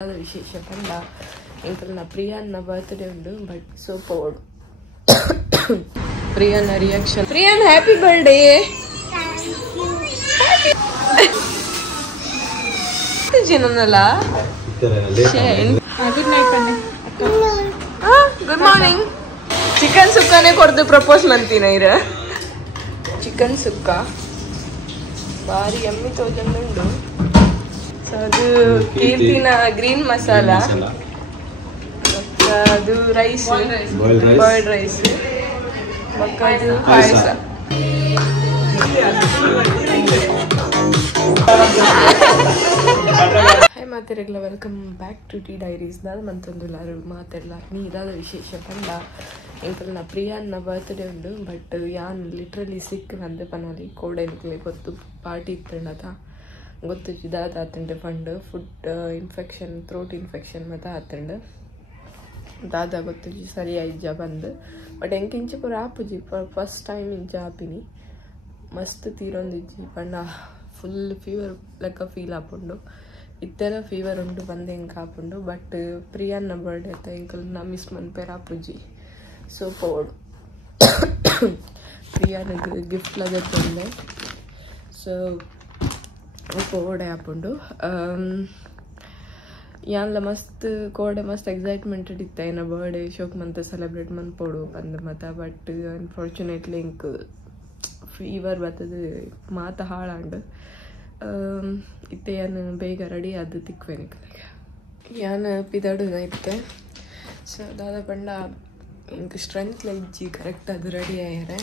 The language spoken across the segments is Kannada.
ವಿಶೇಷ ಪಂಡ ಎಂಕಲ್ನ ಪ್ರಿಯಾನ್ನ ಬರ್ತ್ಡೇ ಉಂಡು ಬಟ್ ಸೂಪರ್ ಪ್ರಿಯಾನ್ನ ರಿಯಾಕ್ಷನ್ ಪ್ರಿಯಾನ್ ಹ್ಯಾಪಿ ಬರ್ತ್ಡೇ ಜಿನನಲ್ಲ ಗುಡ್ ಮಾರ್ನಿಂಗ್ ಚಿಕನ್ ಸುಕ್ಕನೇ ಕೊಡ್ದು ಪ್ರಪೋಸ್ ಮಾಡ್ತೀನ ಇರ ಚಿಕನ್ ಸುಕ್ಕ ಬಾರಿ ಎಮ್ಮಿ ತೋಜಂದುಂಡು ಸೊ ಅದು ಕೀರ್ತಿನ ಗ್ರೀನ್ ಮಸಾಲ ಅದು ರೈಸ್ ಬಾಯ್ಲ್ಡ್ ರೈಸ್ ಅದು ಪಾಯಸ ಹಾಯ್ ಮಾತೆರೆಗ್ಲ welcome back to T diaries ದಾದ ಮಂತೊಂದುಲ್ಲಾರು ಮಾತೆರ್ಲ ನೀರಾದ ವಿಶೇಷ ಪಂಡ ಎಂಕಲ್ನ ಪ್ರಿಯಾನ್ನ ಬರ್ತ್ಡೇ ಉಂಡು ಬಟ್ ಯಾನ್ ಲಿಟ್ರಲಿ ಸಿಕ್ ನಂದು ಪನಲಿ ಕೋಡೆ ನಿಕ್ಲೆ ಗೊತ್ತು ಪಾರ್ಟಿ ಇತ್ತಂಡತ ಗೊತ್ತು ಇದಾದ ಆತಂಡೆ ಫಂಡ್ ಫುಡ್ ಇನ್ಫೆಕ್ಷನ್ ಥ್ರೋಟ್ ಇನ್ಫೆಕ್ಷನ್ ಮತ್ತು ಆತಂಡು ದಾದ ಗೊತ್ತು ಸರಿ ಐಜ ಬಂದು ಬಟ್ ಎಂಕಿಂಚ ಪೂರ ಆಪುಜಿ ಫಸ್ಟ್ ಟೈಮ್ ಇಂಚ ಆಪಿನಿ ಮಸ್ತ್ ತೀರೊಂದಿಜ್ಜಿ ಪಂಡ ಫುಲ್ ಫೀವರ್ ಲೆಕ್ಕ ಫೀಲ್ ಆಪುಂಡು ಇತ್ತೆಲ್ಲ ಫೀವರ್ ಉಂಡು ಬಂದು ಹೆಂಗೆ ಆಪುಂಡು ಬಟ್ ಪ್ರಿಯಾನ್ನ ಬರ್ಡೇ ಆಯ್ತು ಎಂಕಲ್ನ ಮಿಸ್ ಮನ್ಪೇರ್ ಆಪುಜಿ ಸೊ ಪೋಡು ಪ್ರಿಯಾನಿಗೆ ಗಿಫ್ಟ್ ಲಗತ್ತಂದೆ ಸೊ ಕೋಡೆ ಆಪುಂಡು ಯಾನ್ಲ ಮಸ್ತ್ ಕೋಡೆ ಮಸ್ತ್ ಎಕ್ಸೈಟ್ಮೆಂಟೆಡ್ ಇತ್ತ ಏನ ಬರ್ಡೇ ಶೋಕ್ ಮಂತ ಸೆಲೆಬ್ರೇಟ್ ಮನ್ಪೋಡು ಬಂದು ಮತ ಬಟ್ ಅನ್ಫಾರ್ಚುನೇಟ್ಲಿ ಇಂಕ್ ಫೀವರ್ ಬರ್ತದೆ ಮಾತ ಹಾಳಾಂಡು ಇತ್ತೆ ಯಾನು ಬೇಗ ರೆಡಿ ಅದು ತಿಕ್ವೇನಿಕ್ಲಿಗೆ ಯಾನು ಪಿದಾಡುನ ಇತ್ತೆ ಸೊ ದಾದ ಪಂಡ ಇಂಕ್ ಸ್ಟ್ರೆಂತ್ಲ ಇಜ್ಜಿ ಕರೆಕ್ಟ್ ಅದು ರೆಡಿ ಆಯ್ಯಾರೆ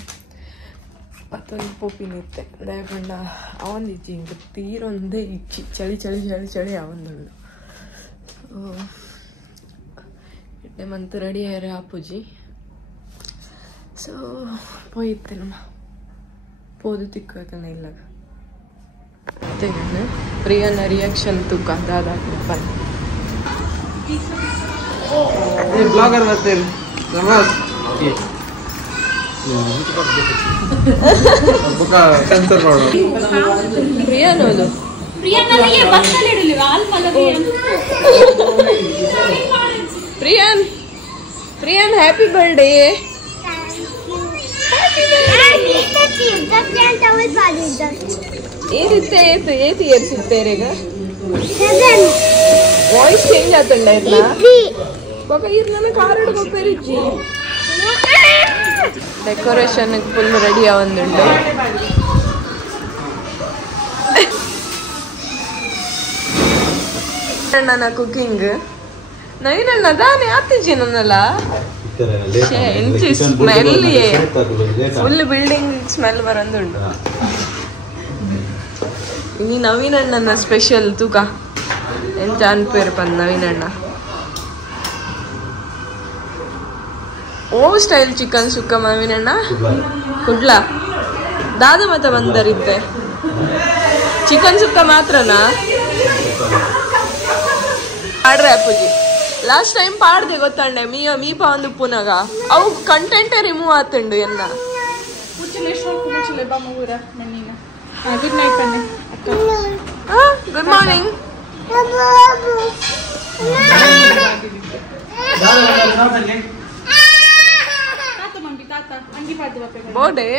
ಮತ್ತೊಂದು ಪೋಪಿನಿತ್ತೆ ದಯಪಂಡ ಅವಂದಿಜ್ಜಿ ಇಂಕ ತೀರೊಂದೇ ಇಚ್ಚಿ ಚಳಿ ಚಳಿ ಚಳಿ ಚಳಿ ಅವಂದುಂಡು ಇಟ್ಟೆ ಮಂತ್ ರೆಡಿ ಆಯ್ಯಾರೆ ಆಪುಜಿ ಸೊ ಪೋಯಿತ್ತೆ ನಮ್ಮ ಪೋದು ತಿಕ್ಕಬೇಕನ್ನ ಇಲ್ಲಾಗ ಮತ್ತೆ ನಾನು ಪ್ರಿಯಾನ ರಿಯಾಕ್ಷನ್ ತೂಕ ದಾದ ಬಂದು ಬ್ಲಾಗರ್ ಬರ್ತೇನೆ ಪ್ರಿಯಾನ್ ಪ್ರಿಯಾನ್ ಹ್ಯಾಪಿ ಬರ್ಡೇ ಏನಿತ್ತೆ ಏತು ಏತು ಏರ್ಸಿತ್ತೇರೀಗ ವಾಯ್ಸ್ ಚೇಂಜ್ ಆತಂಡ ಇರ್ಲ ಬೊಕ ಇರ್ ನನ್ನ ಕಾರ್ ಹಿಡ್ಕೊಪ್ಪೇರಿಜ್ಜಿ ಡೆಕೋರೇಷನ್ ಫುಲ್ ರೆಡಿ ಆವಂದುಂಡು ಅಣ್ಣನ ಕುಕಿಂಗ್ ನವೀನಣ್ಣ ದಾನೆ ಆತಿಜಿ ನನ್ನಲ್ಲ ಎಂಚಿ ಸ್ಮೆಲ್ ಫುಲ್ ಬಿಲ್ಡಿಂಗ್ ಸ್ಮೆಲ್ ಬರಂದುಂಡು ಇನಿ ನವೀನಣ್ಣನ ಸ್ಪೆಷಲ್ ತೂಕ ಎಂಚ ಅನ್ಪೇರು ಬಂದು ನವೀನಣ್ಣ ಓ ಸ್ಟೈಲ್ ಚಿಕನ್ ಸುಕ್ಕ ನವೀನಣ್ಣ ಕುಡ್ಲ ದಾದ ಮತ ಬಂದರಿದ್ದೆ ಚಿಕನ್ ಸುಕ್ಕ ಮಾತ್ರನಾ ಪಾಡ್ರೆ ಅಪ್ಪುಜಿ ಲಾಸ್ಟ್ ಟೈಮ್ ಪಾಡ್ದೆ ಗೊತ್ತಂಡೆ ಮೀಪ ಒಂದು ಪುನಗ ಅವು ಕಂಟೆಂಟೇ ರಿಮೂವ್ ಆತುಂಡು ಎನ್ನ ಗುಡ್ ಮಾರ್ನಿಂಗ್ ಬೋಡೆ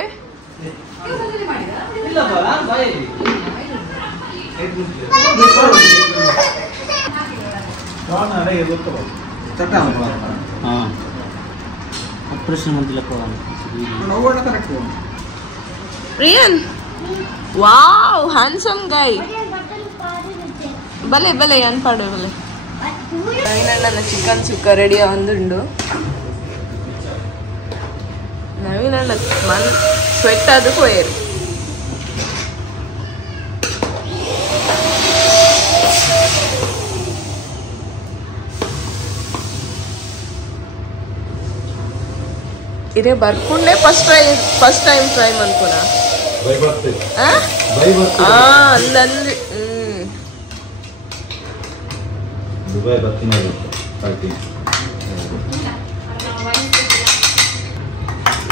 ಪ್ರಿಯನ್ ವಾವ್ ಹ್ಯಾಂಡ್ಸಮ್ ಗೈ ಬಲೆ ಬಲೆ ಅನ್ಪಾಡು ಬಲೆ ನವೀನಣ್ಣನ ಚಿಕನ್ ಸುಕ್ಕ ರೆಡಿ ಆವಂದುಂಡು ನವೀನಣ್ಣ ಮನ್ ಸ್ವೆಟ್ ಅದು ಹೋಯರು ಇದೇ ಬರ್ಕೊಂಡೆ ಫಸ್ಟ್ ಟೈಮ್ ಟ್ರೈ ಮಾಡ್ಕೊಣ ಅಂದಂದ್ರೆ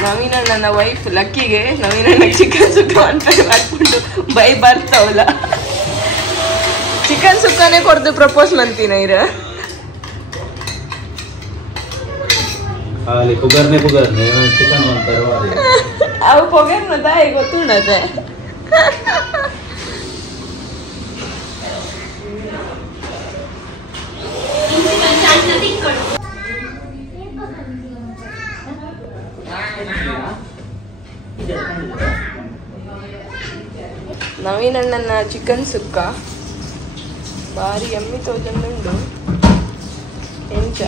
ನವೀನಣ್ಣನ ವೈಫ್ ಲಕ್ಕಿಗೆ ನವೀನಣ್ಣ ಚಿಕನ್ ಸುಕ್ಕ ಅಂತ ಹಾಕ್ಬಿಟ್ಟು ಬೈ ಬರ್ತಾವಲ್ಲ ಚಿಕನ್ ಸುಕ್ಕನೇ ಕೊಡ್ದು ಪ್ರಪೋಸ್ ಮಾಡ್ತೀನ ಇರ ಅಲ್ಲಿ ಕುಗರ್ನೆ ಚಿಕನ್ ಅಂತಾರೆ ಅವು ಪೊಗರ್ನ ತಾಯಿ ಗೊತ್ತುಂಡತೆ ನವೀನ್ ಅಣ್ಣನ ಚಿಕನ್ ಸುಕ್ಕ ಭಾರಿ ಎಮ್ಮಿ ತೋಜಂದುಂಡು ಎಂಚ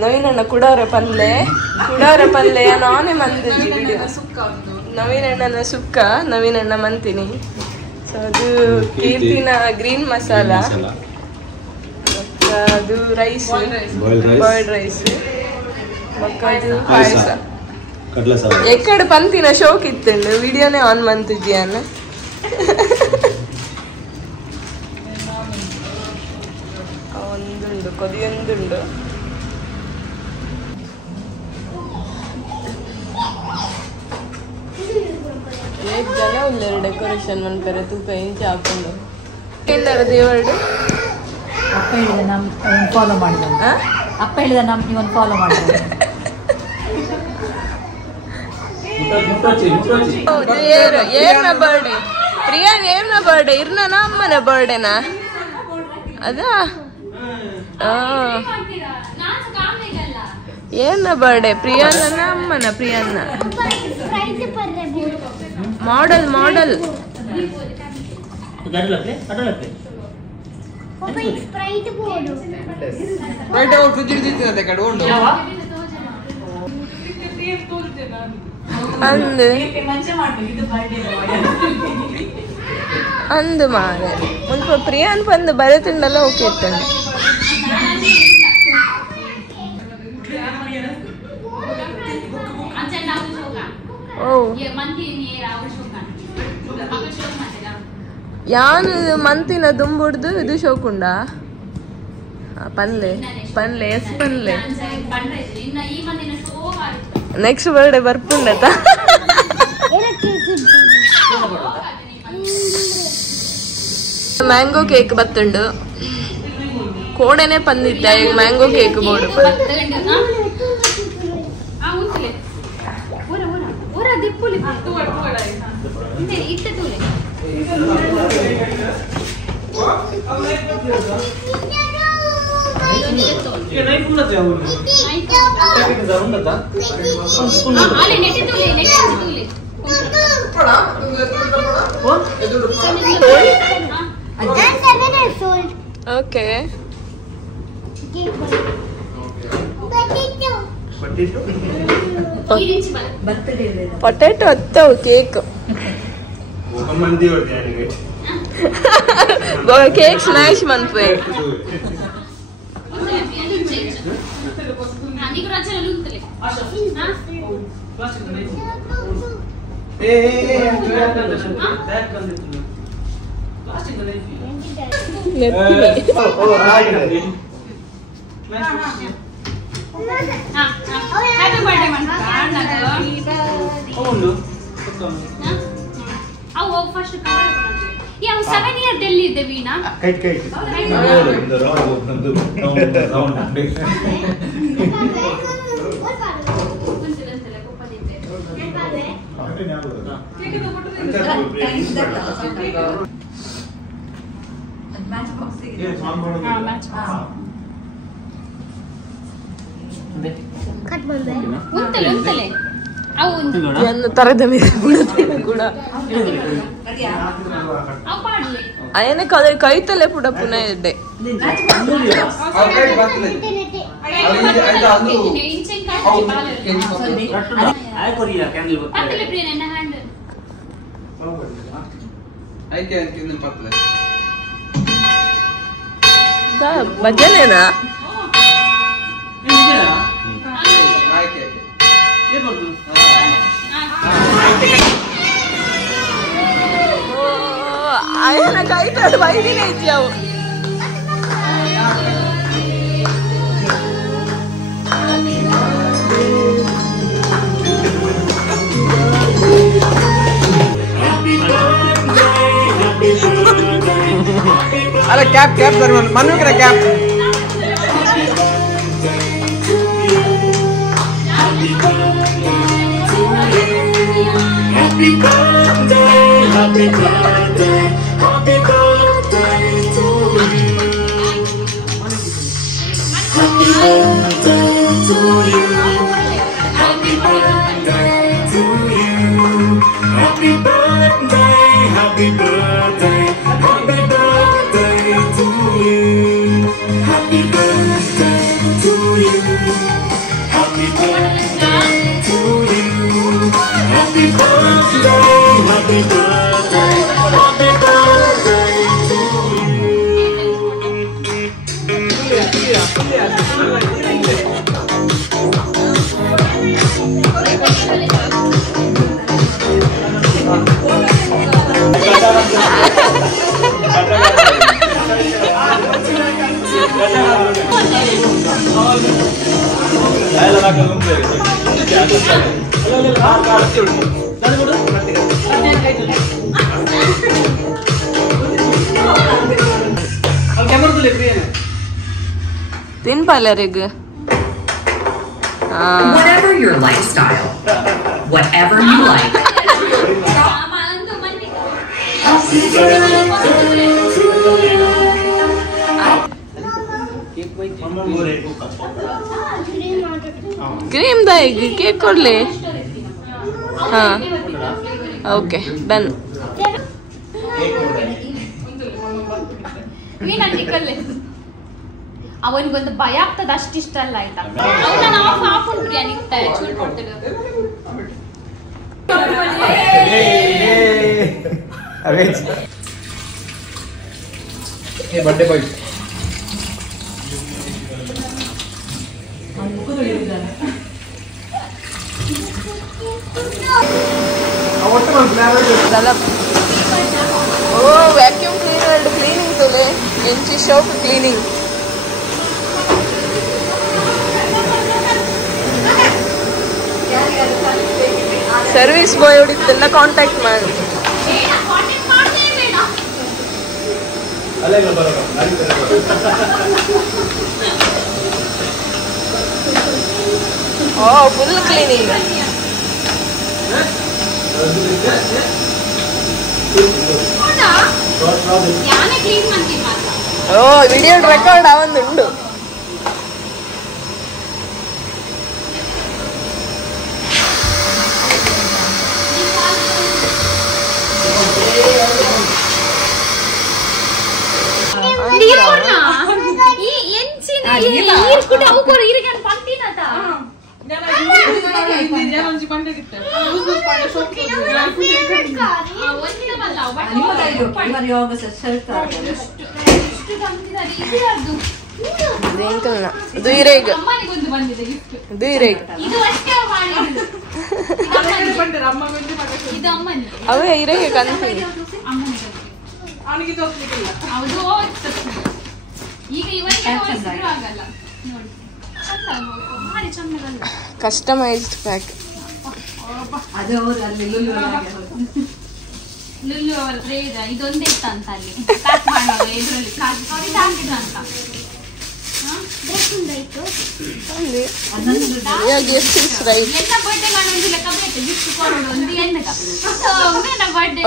ನವೀನ್ ಅಣ್ಣ ಕುಡೋರೆ ಪಲ್ಲೆ ನಾನೇ ಮಂದಿದ್ದಿ ವಿಡಿಯೋ ನವೀನ್ ಅಣ್ಣನ ಸುಕ್ಕ ನವೀನ್ ಅಣ್ಣ ಮಂತೀನಿ ಸೊ ಅದು ಕೀರ್ತಿನ ಗ್ರೀನ್ ಮಸಾಲ ಮತ್ತು ಅದು ರೈಸ್ ಬಾಯ್ಲ್ಡ್ ರೈಸ್ ಮಕ್ಕಳು ಪಾಯಸ ಎಕ್ಕಡೆ ಪಂತಿನ ಶೋಕ್ ಇತ್ತುಂಡು ವಿಡಿಯೋನೇ ಆನ್ ಮಂತಿದ್ಯಾನ ಒಂದುಂಡು ಕೊದಿಯೊಂದುಂಡು ಏಕ್ ಜನ ಉಳ್ಳರು ಡೆಕೋರೇಷನ್ ಮನ್ಪರೆ ತೂಕ ಇಂಚ ಹಾಕೊಂಡು ಎಲ್ಲರ ದೇವರ್ಡು ಅಪ್ಪ ಹೇಳಿದ ನಮ್ ಫಾಲೋ ಮಾಡಿದ ಅಪ್ಪ ಹೇಳಿದ ನಮ್ ಇವನ್ ಫಾಲೋ ಮಾಡಿದ ಏರ್ನ ಬರ್ಡೇ ಪ್ರಿಯಾನ್ ಏರ್ನ ಬರ್ಡೇ ಇರ್ನ ಅಮ್ಮನ ಬರ್ಡೇನಾ ಅದಾ ಏರ್ನ ಬರ್ಡೇ ಪ್ರಿಯಾನ ಅಮ್ಮನ ಪ್ರಿಯಾನ್ನ ಮಾಡೆಲ್ ಅಂದು ಮಾರೆ ಮುಲ್ಪ ಪ್ರಿಯಾನ್ ಬಂದು ಬರತಿಂಡಲ್ಲ ಓಕೆ ಇತ್ತಂಡ ಓ ಯಾನು ಮಂತಿನ ದುಂಬುಡ್ದು ಇದು ಶೋಕುಂಡ ಪನ್ಲೆ ಎಸ್ ಪನ್ಲೆ ನೆಕ್ಸ್ಟ್ ಬರ್ಡೇ ಬರ್ಪುಂಡತ ಮ್ಯಾಂಗೋ ಕೇಕ್ ಬತ್ತುಂಡು ಕೋಡೆನೆ ಪಂದಿತ್ತ ಈಗ mango cake board okay potato ಹತ್ತವು ಕೇಕ್ ಕೇಕ್ ಸ್ಮ್ಯಾಶ್ ಮನ್ಪೆ first 7 year Delhi Devina. Kite. ತರದ ಮೇಲೆ ಕೂಡ ಅಯ್ಯನ ಕೈತಲೆ ಪುಡ ಪುನಃ ಎಡ್ಡೆ ಭಜನೆನಾ ఆయన కైతాడు బయటనే ఇచ్చావు Happy birthday, happy birthday. अरे कैप कैप सर मनु के cap Happy birthday, happy birthday, happy birthday to you. Happy birthday to you. Happy birthday to you. Happy birthday, happy birthday, happy birthday to you. Happy birthday to you. Happy birthday to you. Happy birthday, happy birthday, happy birthday to तीन पार्लर है Whatever your lifestyle, whatever you like. Cream दाएगी केक कर ले हाँ ओके डन ಅವನಿಗೊಂದು ಭಯ ಆಗ್ತದ ಅಷ್ಟಿಷ್ಟ ಅಲ್ಲ ಆಯ್ತಾ ಅವನ ಹಾಫ್ ಬಿರಿಯಾನಿ ಚೂರು ಕೊಡ್ತೇವೆ बर्थडे बॉय ओ वैक्यूम क्लीनर क्लीनिंग तोले इंची शॉप क्लीनिंग सर्विस बॉय ಹೊಡಿತಲ್ಲ ಕಾಂಟ್ಯಾಕ್ಟ್ ಮಾಡಿ ಅಲ್ಲೇ ಬರೋಣ ಓ ಫುಲ್ ಕ್ಲೀನಿಂಗ್ ಯಾನೇ ಕ್ಲೀನ್ ಮಾಡ್ತೀನಿ ಮಾತ್ರ ಓ ವಿಡಿಯೋ ರೆಕಾರ್ಡ್ ಆವಂದುಂಡು ಅವೇ ಇರೆಗೆ ಕನ್ಫ್ಯೂಸ್ ಕಸ್ಟಮೈಸ್ಡ್ ಪ್ಯಾಕ್ ಲುಲ್ಲು ಅವ್ರ ಇದೊಂದೇ ಇತ್ತ ಅಂತ ಅಲ್ಲಿ ಪ್ಯಾಕ್ ಮಾಡುವಾಗ ಇದರಲ್ಲಿ ಹಾಕಿದ್ರು ಅಂತ ಎಲ್ಲ ಬರ್ಡೇ ಒಂದು ಲೆಕ್ಕ ಬೇಕು ಗಿಫ್ಟ್ ಕೊಡೋದು ಒಂದು ಎಣ್ಣೆಗ ಬರ್ಡೇ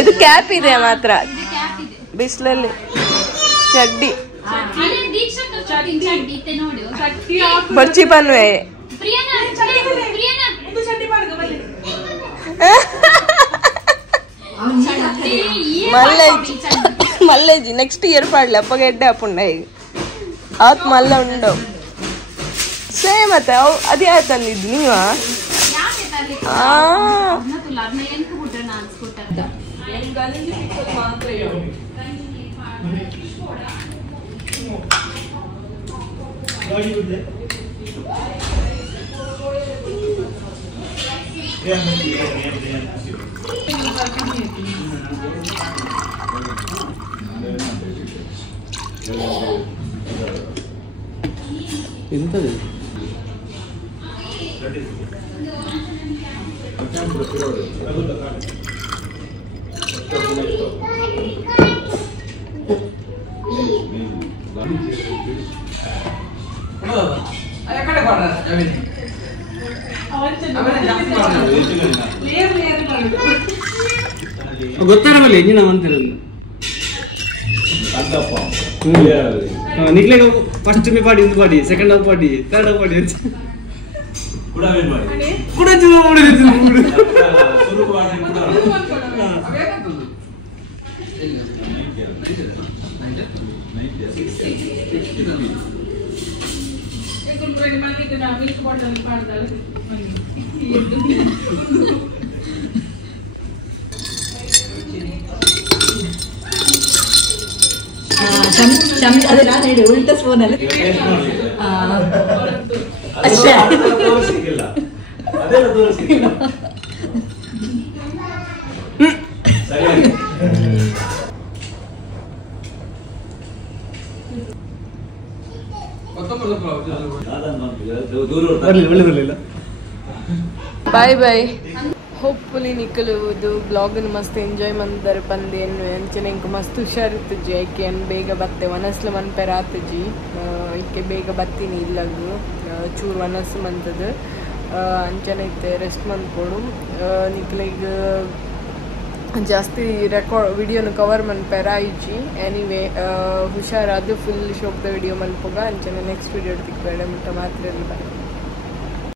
ಇದು ಕ್ಯಾಪ್ ಇದೆ ಮಾತ್ರ ಬಿಸಿಲಲ್ಲಿ ಚಡ್ಡಿ ಬರ್ಚಿ ಬನ್ವೆ మళ్ళీ నెక్స్ట్ ఇయర్ పాడలే అప్పగడ్డే అప్పుండే ఆత్ మళ్ళీ ఉండవు సేమ్ అత అది అవుతుంది ఇది నీవా ಗೊತ್ತಾಗಲ್ಲ ಎಂಜಿನ ಅಂತಿರಲ್ಲ ನಿಕ್ಲೆ ಫಸ್ಟ್ ಮೇ ಪಾಡಿ ಒಂದು ಪಾಡಿ ಸೆಕೆಂಡ್ ಹಾಫ್ ಪಾಡಿ ಥರ್ಡ್ ಹಾಫ್ ಪಾಡಿ ಕೂಡ ಅದೇ ನಾನು ಹೇಳಿ ಉಲ್ಟ ಸ್ಪೂನಲ್ಲಿ ಅಷ್ಟೇ ಬಾಯ್ ಬಾಯ್. ಹೋಪ್ಫುಲಿ ನಿಕ್ಕಲುವುದು ಬ್ಲಾಗನ್ನು ಮಸ್ತ್ ಎಂಜಾಯ್ ಮಂದರ್ ಪಂದೇನು ಅಂಚನೆ ಇಂಕ ಮಸ್ತ್ ಹುಷಾರಿತ್ತಜ್ಜಿ ಐಕೆ ಅನ್ ಬೇಗ ಬತ್ತೆ ವನಸ್ಲು ಮನ್ಪೆರ ಆತಜ್ಜಿ ಐಕೆ ಬೇಗ ಬತ್ತೀನಿ ಇಲ್ಲಗು ಚೂರು ವನಸ್ಸು ಮಂತದ್ದು ಅಂಚನೆ ಇತ್ತೆ ರೆಸ್ಟ್ ಮಂದ್ಕೊಡು ನಿಕ್ಲಿಗೆ ಜಾಸ್ತಿ ವಿಡಿಯೋನು ಕವರ್ ಮನ್ಪೆರ ಐಜಿ ಎನಿವೇ ಹುಷಾರಾದು ಫುಲ್ ಶೋಕ್ದ ವಿಡಿಯೋ ಮನ್ಪೋಗ ಅಂಚನೆ ನೆಕ್ಸ್ಟ್ ವಿಡಿಯೋ ತಿಕ್ಬೇಡ ಮುಟ್ಟ ಮಾತ್ರ ಬಾಯ್.